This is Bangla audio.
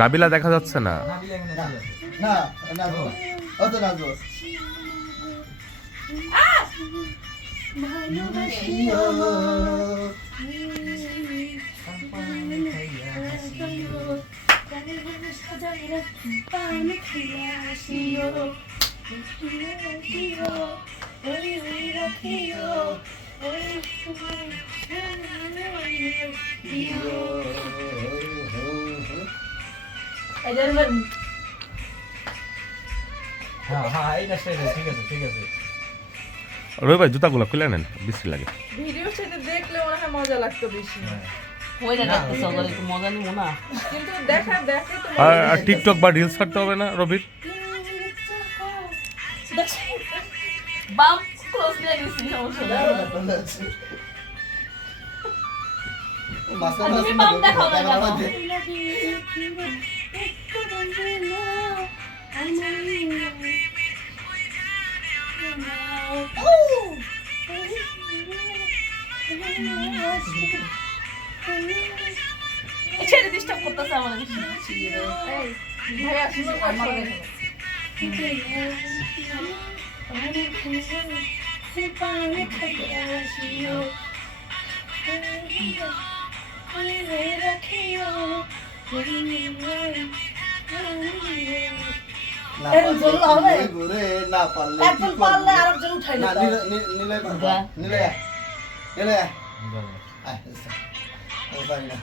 নাবিলা দেখা যাচ্ছে না। না নাচবো অত নাচবো রবি ভাই জুতাগুলো খুলে নেন, বিশ্রী লাগে। ভিডিও সেটা দেখলে মনে হয় মজা লাগতো বেশি, কিন্তু দেখে তো আর টিকটক বা রিলস ছাড়তে হবে না রবির? বাম ক্লোজ দিয়ে গেছি, সমস্যা নেই। তুমি বাম দেখাও না কেন? ছেড়ে ডিস্টার্ব করতেছে আমার বেশি। ভাইয়া শুনো আমার ঘুরে না পারলে একজন পারলে আরেকজন উঠাই না নিতে নিলে নিলে নিলে নিলে আয় পারি না